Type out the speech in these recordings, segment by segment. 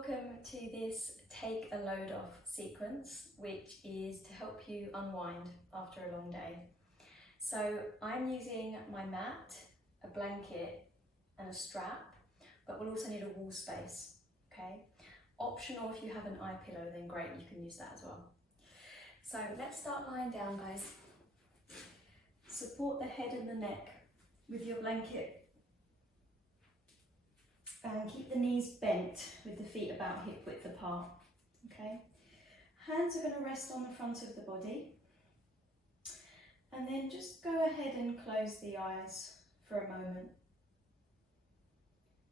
Welcome to this take a load off sequence, which is to help you unwind after a long day. So I'm using my mat, a blanket and a strap, but we'll also need a wall space, okay? Optional if you have an eye pillow, then great, you can use that as well. So let's start lying down, guys. Support the head and the neck with your blanket. And keep the knees bent with the feet about hip width apart, okay? Hands are going to rest on the front of the body. And then just go ahead and close the eyes for a moment.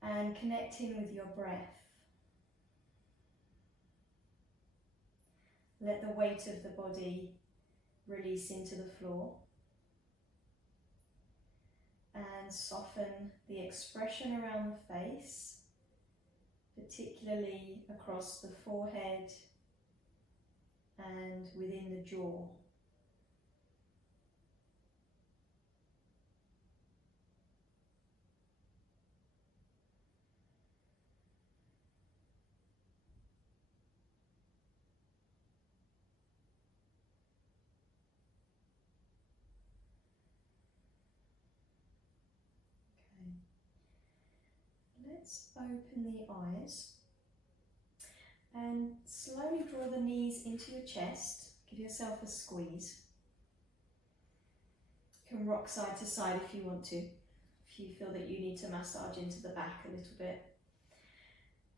And connect in with your breath. Let the weight of the body release into the floor. And soften the expression around the face, particularly across the forehead and within the jaw. Let's open the eyes and slowly draw the knees into your chest. Give yourself a squeeze. You can rock side to side if you want to, if you feel that you need to massage into the back a little bit.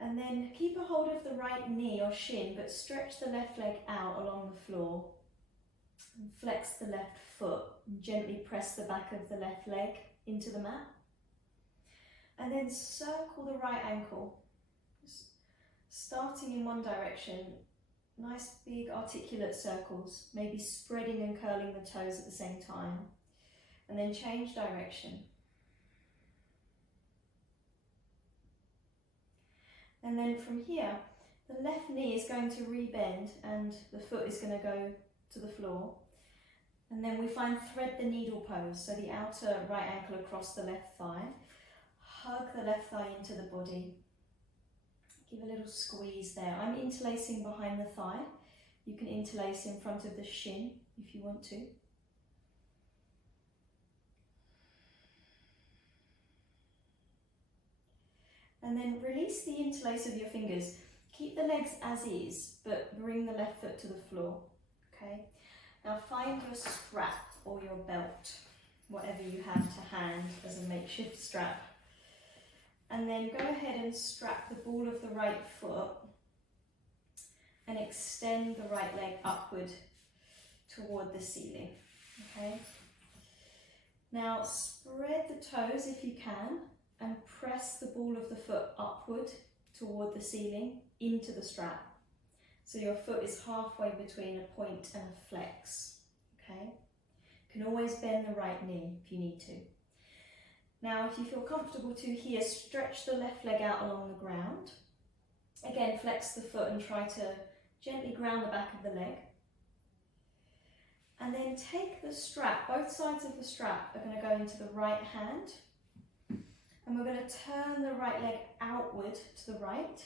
And then keep a hold of the right knee or shin, but stretch the left leg out along the floor. And flex the left foot and gently press the back of the left leg into the mat. And then circle the right ankle, just starting in one direction, nice big articulate circles, maybe spreading and curling the toes at the same time, and then change direction. And then from here, the left knee is going to rebend and the foot is going to go to the floor. And then we find thread the needle pose, so the outer right ankle across the left thigh. Hug the left thigh into the body. Give a little squeeze there. I'm interlacing behind the thigh. You can interlace in front of the shin if you want to. And then release the interlace of your fingers. Keep the legs as is, but bring the left foot to the floor. Okay? Now find your strap or your belt, whatever you have to hand as a makeshift strap. And then go ahead and strap the ball of the right foot and extend the right leg upward toward the ceiling, okay? Now spread the toes if you can and press the ball of the foot upward toward the ceiling into the strap. So your foot is halfway between a point and a flex, okay? You can always bend the right knee if you need to. Now, if you feel comfortable to here, stretch the left leg out along the ground. Again, flex the foot and try to gently ground the back of the leg. And then take the strap, both sides of the strap are going to go into the right hand. And we're going to turn the right leg outward to the right.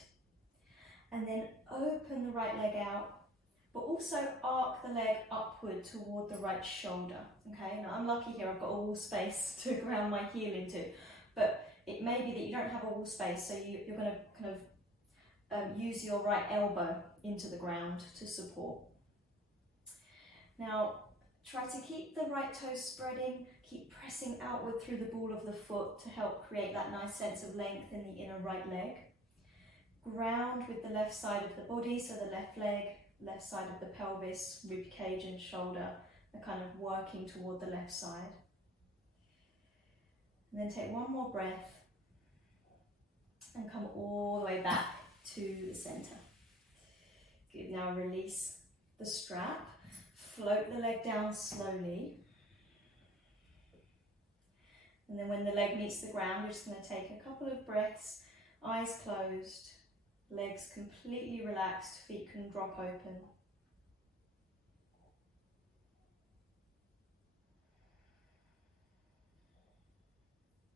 And then open the right leg out, but also arc the leg upward toward the right shoulder, okay? Now I'm lucky here, I've got a wall space to ground my heel into, but it may be that you don't have a wall space, so you're going to kind of use your right elbow into the ground to support. Now try to keep the right toes spreading, keep pressing outward through the ball of the foot to help create that nice sense of length in the inner right leg. Ground with the left side of the body, so the left leg, left side of the pelvis, rib cage and shoulder are kind of working toward the left side. And then take one more breath and come all the way back to the center. Good, now release the strap, float the leg down slowly. And then when the leg meets the ground, we're just going to take a couple of breaths, eyes closed, legs completely relaxed, feet can drop open.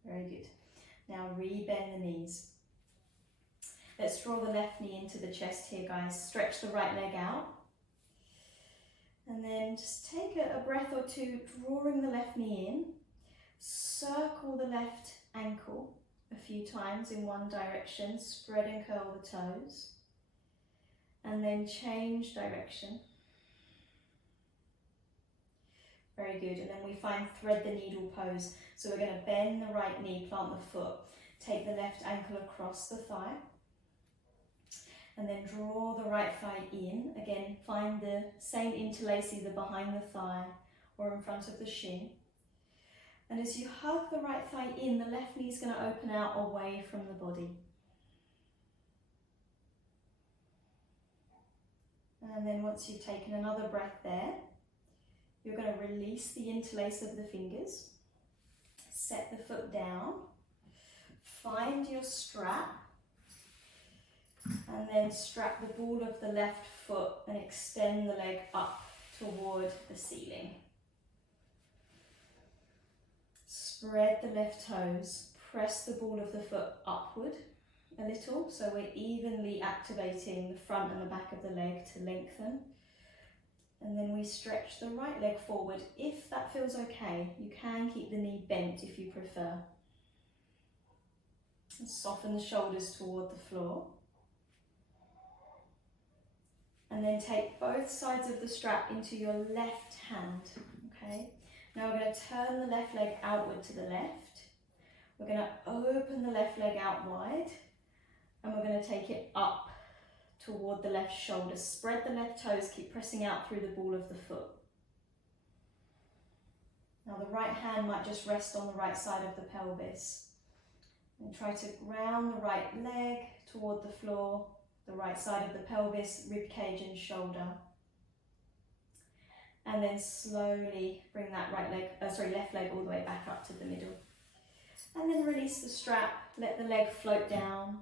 Very good. Now re-bend the knees. Let's draw the left knee into the chest here, guys. Stretch the right leg out. And then just take a breath or two, drawing the left knee in. Circle the left ankle a few times in one direction. Spread and curl the toes. And then change direction. Very good. And then we find thread the needle pose. So we're going to bend the right knee, plant the foot. Take the left ankle across the thigh. And then draw the right thigh in. Again, find the same interlace either behind the thigh or in front of the shin. And as you hug the right thigh in, the left knee is going to open out away from the body. And then once you've taken another breath there, you're going to release the interlace of the fingers. Set the foot down. Find your strap. And then strap the ball of the left foot and extend the leg up toward the ceiling. Spread the left toes, press the ball of the foot upward a little so we're evenly activating the front and the back of the leg to lengthen. And then we stretch the right leg forward. If that feels okay, you can keep the knee bent if you prefer. And soften the shoulders toward the floor. And then take both sides of the strap into your left hand, okay? Now we're going to turn the left leg outward to the left. We're going to open the left leg out wide. And we're going to take it up toward the left shoulder. Spread the left toes, keep pressing out through the ball of the foot. Now the right hand might just rest on the right side of the pelvis. And try to ground the right leg toward the floor. The right side of the pelvis, rib cage and shoulder. And then slowly bring that left leg all the way back up to the middle. And then release the strap, let the leg float down.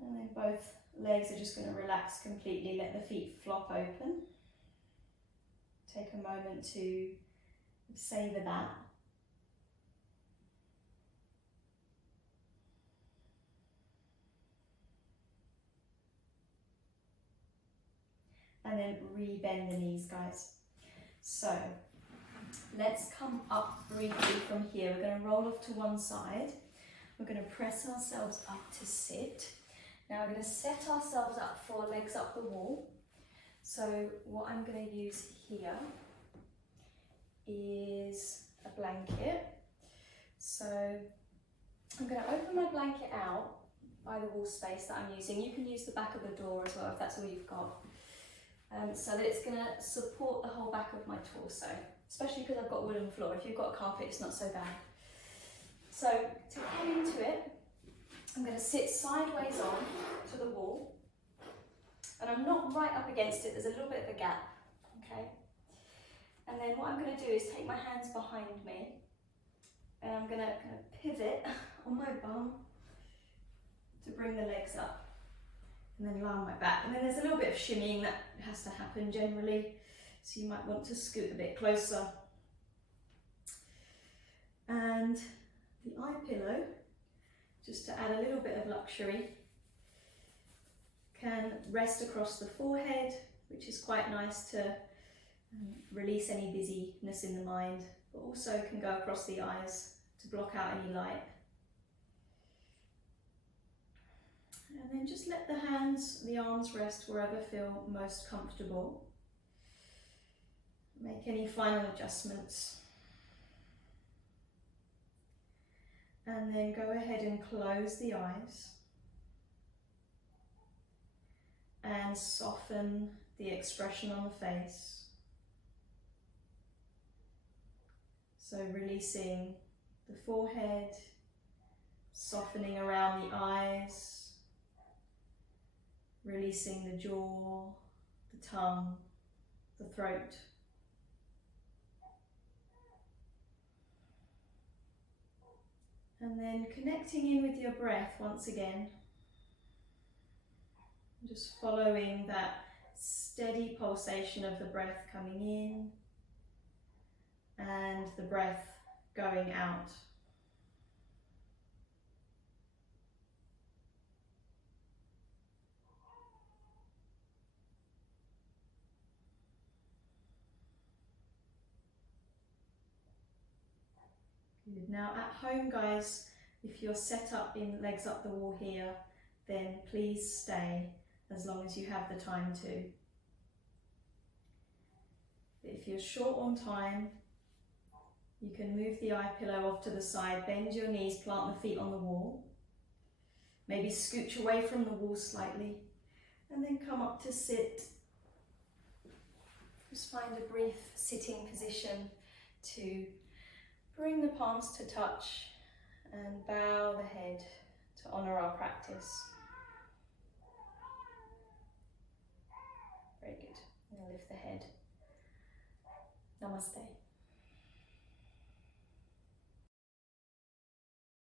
And then both legs are just going to relax completely, let the feet flop open. Take a moment to savour that. And then re-bend the knees, guys. So let's come up briefly from here. We're going to roll off to one side. We're going to press ourselves up to sit. Now we're going to set ourselves up for legs up the wall. So what I'm going to use here is a blanket. So I'm going to open my blanket out by the wall space that I'm using. You can use the back of the door as well if that's all you've got. So that it's going to support the whole back of my torso, especially because I've got wooden floor. If you've got a carpet, it's not so bad. So to come into it, I'm going to sit sideways on to the wall, and I'm not right up against it. There's a little bit of a gap, okay? And then what I'm going to do is take my hands behind me, and I'm going to kind of pivot on my bum to bring the legs up. And then lie on my back. And then there's a little bit of shimmying that has to happen generally. So you might want to scoot a bit closer. And the eye pillow, just to add a little bit of luxury, can rest across the forehead, which is quite nice to release any busyness in the mind, but also can go across the eyes to block out any light. And then just let the hands, the arms rest wherever feel most comfortable. Make any final adjustments. And then go ahead and close the eyes. And soften the expression on the face. So releasing the forehead, softening around the eyes, releasing the jaw, the tongue, the throat. And then connecting in with your breath once again. Just following that steady pulsation of the breath coming in and the breath going out. Good. Now at home, guys, if you're set up in legs up the wall here, then please stay as long as you have the time to. But if you're short on time, you can move the eye pillow off to the side, bend your knees, plant the feet on the wall. Maybe scooch away from the wall slightly, and then come up to sit. Just find a brief sitting position to bring the palms to touch and bow the head to honour our practice. Very good. Now lift the head. Namaste.